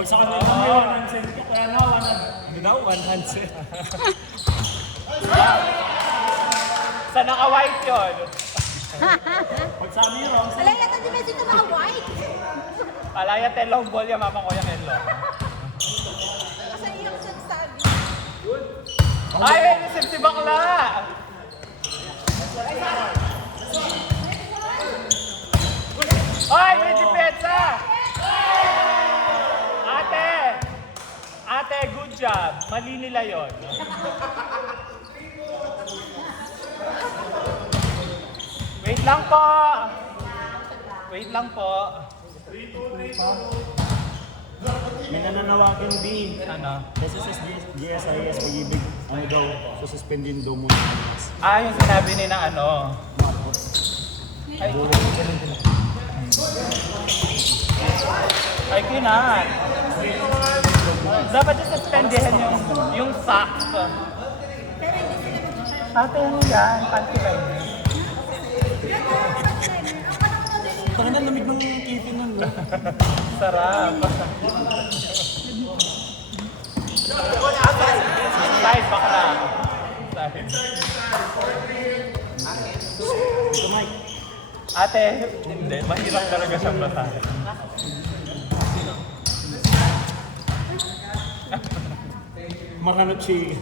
Pag sa kanila yun, handset ko, kaya nga, hindi na, one handset. Sa naka-white yun. Pag sa amin yun, Alay lang ang dimension ng mga white. Alaya telong ball yung mama ko yung hello. Kasi iyak siya sabi. Ay, may receive si bakla! Ay, may depensa! Ate, good job. Mali nila yun. Wait lang po. Wait lang po. may nananawagan din. Ano? SSS, GSIS, pag-ibig, ano daw, sususpendin daw muna. Ah, yung sinabi ni na ano. Ay, I cannot. Dapat suspendihan yung socks. Ate, ano yan? Panty ba yun? Parang ang lamig ng kipin nun, no? Sarap. Side, bakla. Side. Ito, Mike. Ate, hindi. Mahirap talaga siyang basahin. Makanuchi.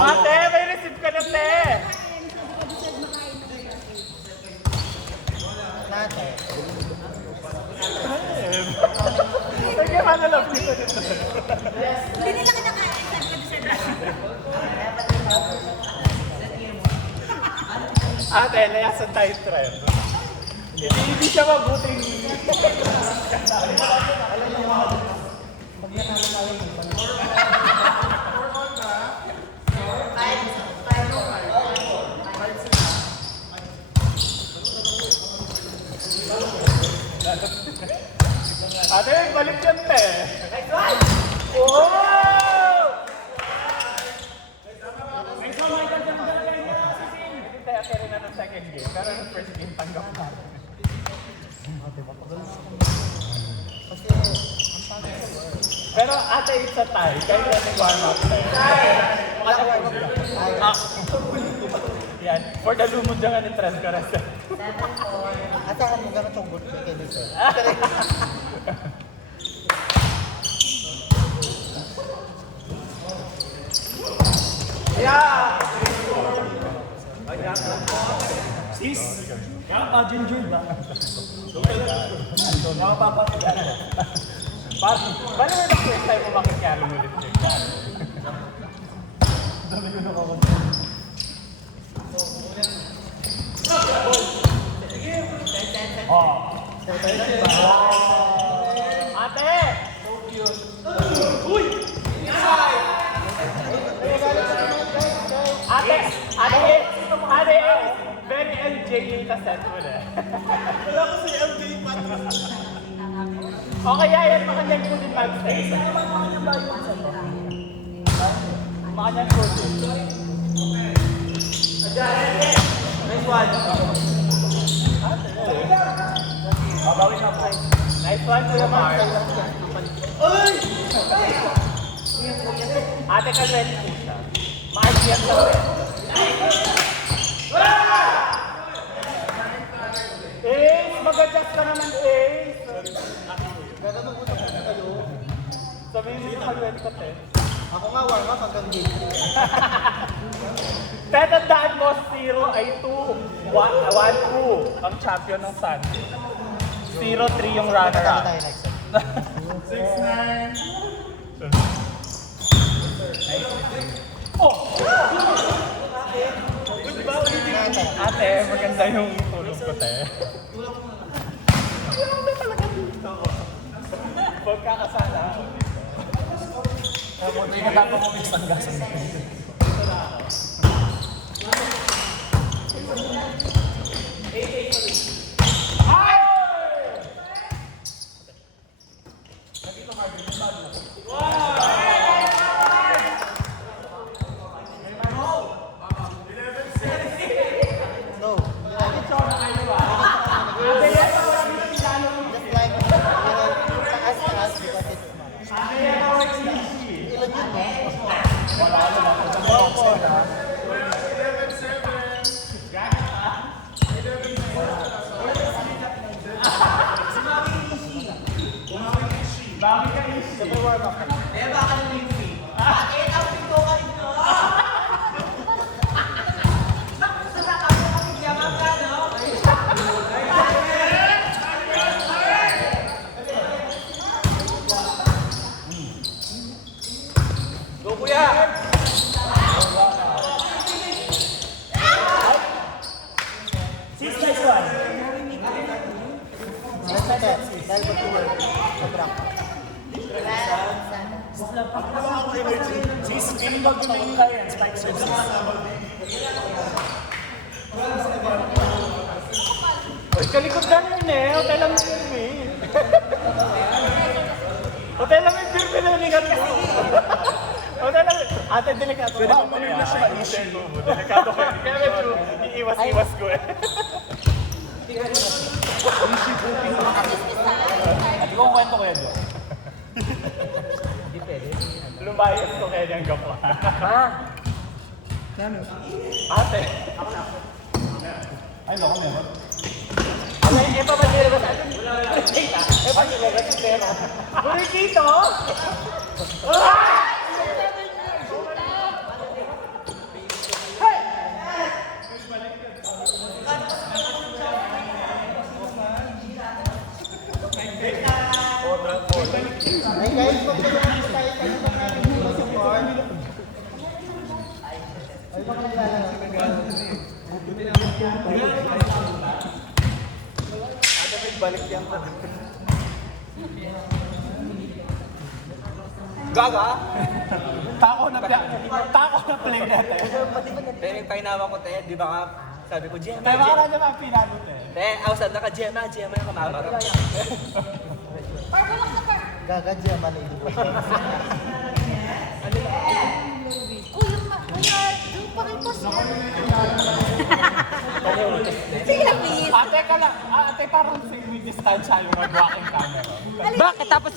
Ate, may receive ka na, te! Sige, ano lang dito dito. Hindi nila kinakain. Sabi ko sa Ate, layasan tayo trend. Hindi siya mabuting. Ate, balik yan, te. Oh! Hindi, ate rin na ng second game. Pero yung first game, tanggap na. Pero ate, it's a tie. Kahit natin warm up tayo. Yan. For the lumod dyan nga ni Trent Carasa. Ata ka mo gano'n itong good kay dito. Yeah! Sis, kaya pa ginger ba? Nakapapatid. Paano mo na first time mo bakit kaya lumulit siya? Ate! Ate, very LJ yung kaset mo na. Wala ko si MJ Patrick. O kaya yan, makanyang po din backstage. Makanyang po din. Nice one. Babawin na po. Nice one, Kuya Mar. Ate ka ready po siya. Maayos ka rin. Ace! Mag-adjust ka naman, Ace! Sabihin mo na kaluwet ka, te. Ako nga warm up hanggang game 3. Tetandaan mo, 0 ay 2. 1-2 ang champion ng Sun. 0-3 yung runner-up. Tayo next. 6-9. Ate, maganda yung tulog ko, te. Pagkakasala. Hindi na lang ako isang gasan. No. Ate, Just like, Bakit ka easy? Go kuya! Sis, nice one. Dahil mag-tour. Sobrang. Sis, feeling bag yung mga kaya, spike services. Uy, kalikod ka rin eh. Hotel lang yung firme. Hotel lang yung firme na ulingat ka. Hotel lang. Ate, delikado. Pwede pa mali na siya. Delikado ko. Kaya medyo iiwas-iwas ko eh. At kung kwento ko yan doon. Lumayas ko kaya niyang gapo. Ate. Ay, loko meron. Eh, papanira ba sa atin? Eh, papanira ba sa atin? Burikito! Ay guys, kung kailangan tayo kayo ba namin yung support? Ay baka naglalaro. Ate, may balik yan pa. Gaga! Tako na play natin. Pero yung painawa ko tayo, di ba ka? Sabi ko, Gemma, Kaya baka Gemma. na naman pinanot eh. Outside na ka, Gemma, Gemma yung kamamara. Par, bulak na par. Gaga dyan, mali. Uy, yung pakitos yan. Sige lang, please. Ate ka lang. Ate parang same with distansya yung mag-walking camera. Bakit? Tapos